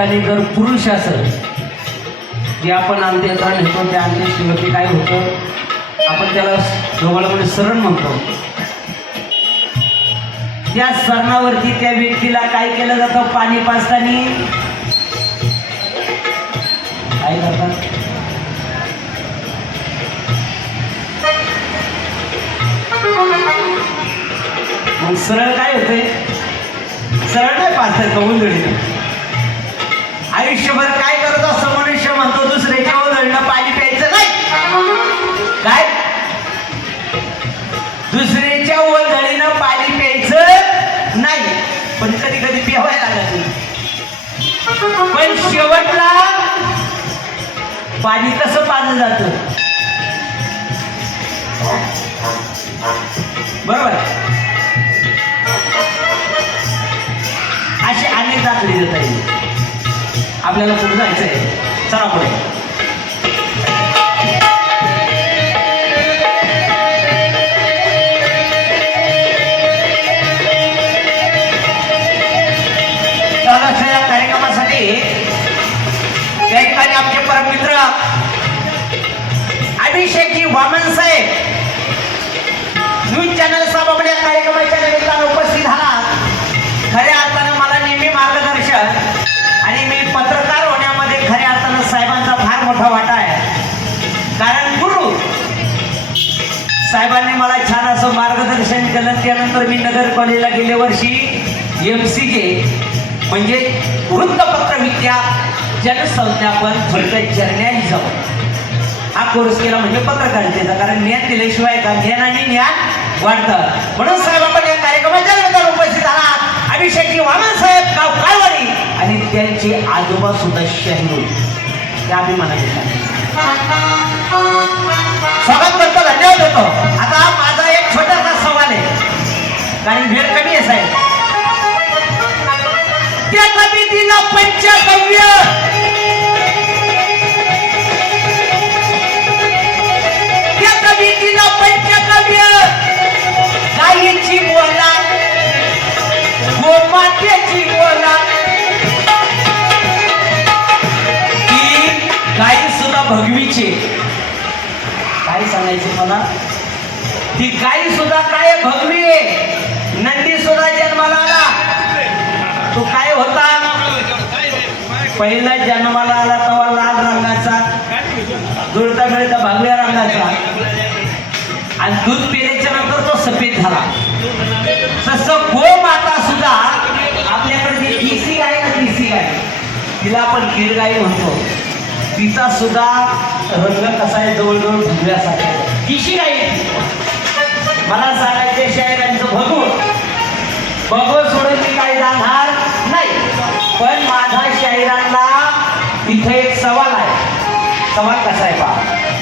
ठिकाणी जर पुरुष असेल जे आपण अंत्येचा घेतो त्या अंत्येष्टीवरती काय होतं आपण त्याला ढोबळमध्ये सरण म्हणतो. त्या सरणावरती त्या व्यक्तीला काय केलं जातं? पाणी पाजताना. काय करतात? मग सरळ काय होते सरळ नाही पाजतात का उंदडीनं आयुष्यभर काय करत असतो मनुष्य म्हणतो दुसऱ्याच्या उंदडीनं पाणी प्यायचं नाही. काय? दुसऱ्याच्या ओंधळीनं पाणी प्यायचं नाही. पण कधी कधी प्यावायला लागत नाही. पण शेवटला पाणी कसं पाजलं जात? बरोबर? अशी अनेक दाखले जात आहे आपल्याला पुढे जायचं आहे चला पुढे. दादाच्या या कार्यक्रमासाठी. त्या ठिकाणी आमचे परममित्र अभिषेकजी वामन साहेब. न्यूज चॅनल सभापती या कार्यक्रमाच्या साहेबांनी मला छान असं मार्गदर्शन केलं. त्यानंतर मी नगर कॉलेजला गेल्या वर्षी एम सी के म्हणजे वृत्तपत्र विद्या जनसंज्ञापन थोडक्यात जर्नॅलिझम. हा कोर्स केला म्हणजे पत्रकारितेचा कारण ज्ञान दिल्याशिवाय का ज्ञान आणि ज्ञान वाढतं. म्हणून साहेब आपण या कार्यक्रमाच्या निमित्तानं उपस्थित आहात. अभिषेकजी वामन साहेब गाव काळवाडी आणि त्यांचे आजोबा सुद्धा शाहीर त्या अभिमानाने स्वागत करतो धन्यवाद आता माझा एक छोटासा सवाल आहे. कारण वेळ कमी आहे साहेब. त्या कवितीला पंचगव्य. त्या कवितीला पंचगव्य. गायीची बोला गोमातेची बोला. ती गाई सुद्धा भगवीची काय सांगायची मला? ती गाई सुद्धा काय भगवी आहे. नंदी सुद्धा जन्माला आला. तो काय होता? पहिला जन्माला आला तेव्हा लाल रंगाचा जुळता मिळता भागव्या रंगाचा. आणि दूध पिण्याच्या नंतर तो सफेद झाला. तसं गोमाता सुद्धा आपल्याकडे जी देशी गाय आहे ना देशी गाय तिला आपण गिरगाई म्हणतो. तिचा सुद्धा रंग कसा आहे जवळजवळ भगव्यासारखा आहे. देशी गाय आहे ती. मला सांगायचे शायरांचं भगवं भगवं सोडून मी काही जाणार नाही पण माझा शाहिरांना इथे एक सवाल आहे सवाल कसा आहे पहा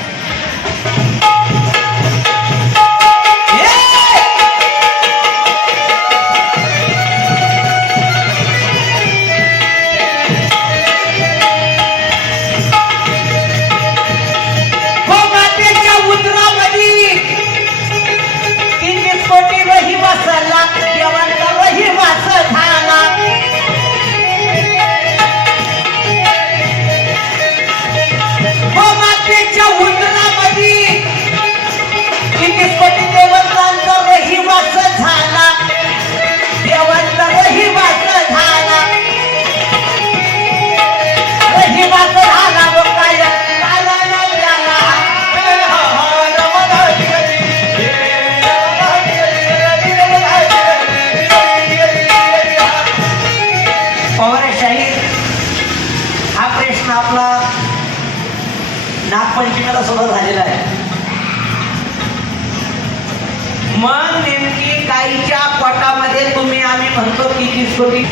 मग नेमकी गाईच्या पोटामध्ये तुम्ही आम्ही म्हणतो की तीस कोटी.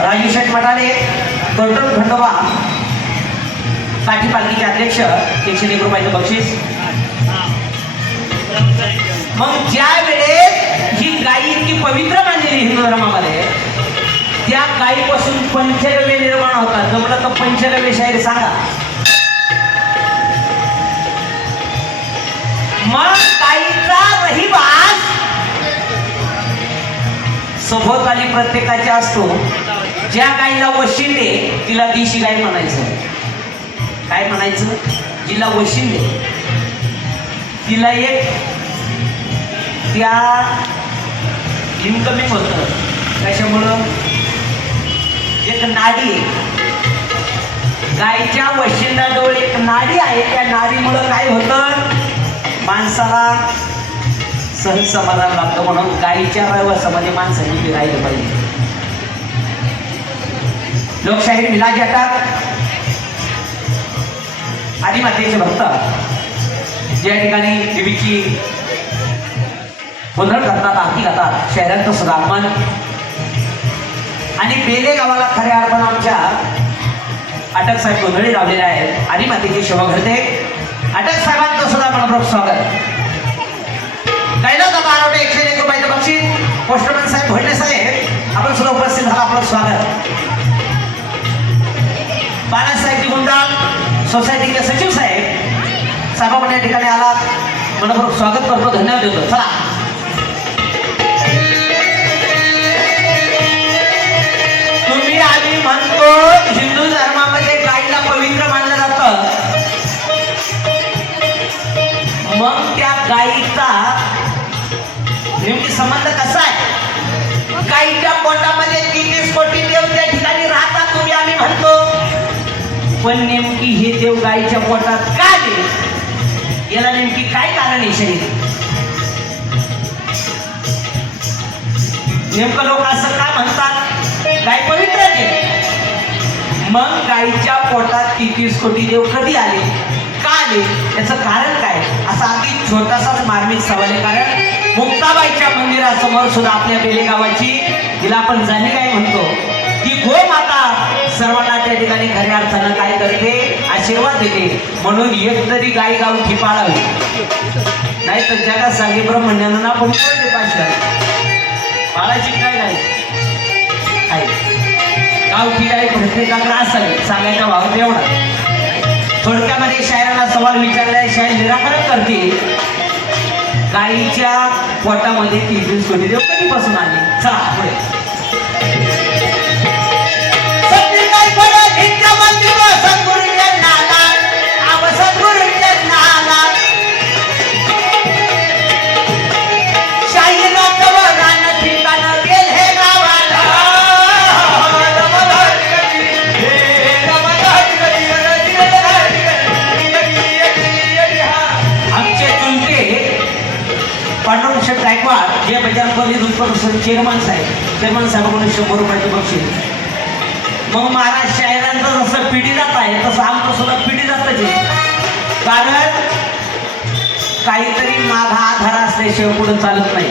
राजू शेठ म्हणाले टोटल खंडोबा काठी पालखीचे अध्यक्ष एकशे एक रुपयाचं बक्षीस. मग ज्या वेळेस ही गाई इतकी पवित्र मानलेली हिंदू धर्मामध्ये त्या गायीपासून पंचगव्य निर्माण होतात. जमलं तर पंचगव्य शाहीर सांगा. मग ही रहिवास सभोवताली प्रत्येकाच्या असतो. ज्या गाईला वशिंडे तिला देशी गाय म्हणायचं. काय म्हणायचं? जिला वशिंडे तिला एक त्या इन्कमिंग होतं. त्याच्यामुळं एक नाडी आहे. गायच्या वशिंडाजवळ एक नाडी आहे. त्या नाडीमुळं काय होतं? माणसाला सहज समाधान लागतं म्हणून गायीच्या रहिवासामध्ये म्हणजे माणसांनी ते राहिलं पाहिजे. लोकशाही मिला येतात. आणि मातेचे भक्त ज्या ठिकाणी देवीची गोंधळ करतात आरती घातात शहरात सुद्धा आगमन आणि बेले गावाला खऱ्या अर्थानं आमच्या अटक साहेब गोंधळी लावलेले आहेत. आणि मातेची सेवा घडते. अटक साहेबांचं सुद्धा मनपूर्वक स्वागत. कैलास बाबा आरोटे एकशे एक रुपयाचं बक्षीस पोस्टमॅन साहेब भडणे साहेब आपण सुद्धा उपस्थित झाला आपलं स्वागत. बाळासाहेब गुंडाळ सोसायटीचे सचिव साहेब साहेब आपण या ठिकाणी आला मनपूर्वक स्वागत करतो. धन्यवाद देतो. चला. पण नेमकी हे देव गाईच्या पोटात का दे? याला नेमकी काय कारण आहे शरीर? नेमकं लोक असं का म्हणतात? गाय पवित्र मग गायीच्या पोटात तेहतीस कोटी देव कधी आले? का आले? याचं कारण काय? असा अगदी छोटासाच मार्मिक सवाल आहे. कारण मुक्ताबाईच्या मंदिरासमोर सुद्धा आपल्या बेलेगावाची तिला आपण जाणी काय म्हणतो ती गोमाता सर्वांना त्या ठिकाणी खऱ्या अर्थानं काय करते? आशीर्वाद देते. म्हणून एक तरी गाय गावठी पाळावी. नाही तर जगात सांगे ब्रह्मण्यानं आपण कोणते पाहिजे बाळाची काय नाही आहे गावठी गाय प्रत्येकाकडे असावी सांगायचा भाव तेवढा थोडक्यामध्ये शायराला सवाल विचारलाय शायर निराकरण करते. गाईच्या पोटामध्ये तेहतीस दिवस कधीपासून आली? चला पुढे. बजारपल्ली चेअरमन साहेब. चेअरमन साहेबांकडून शंभर रुपयाचे बक्षीस. मग महाराज शायरांचं जसं पिढी जात आहे तसं आमचं सुद्धा पिढी जातच आहे. कारण काहीतरी माझा आधार असल्याशिवाय पुढे चालत नाही.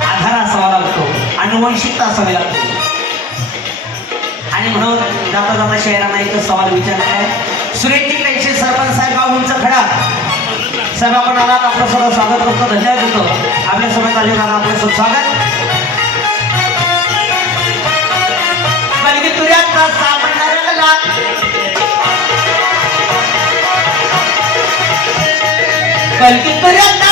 आधार असावा लागतो. अनुवंशिकता असावी लागते. आणि म्हणून जाता जाता शहरांना एकच सवाल विचारला आहे. सुरेशजी कैसे सरपंच साहेब बाबूंचा खडा. साहेब आपण आला आपलं सर्व स्वागत करतो धन्यवाद देतो. आपल्यासोबत आले दादा आपलं सर्व स्वागत. बलगी तुऱ्याचा कलकी तुऱ्याचा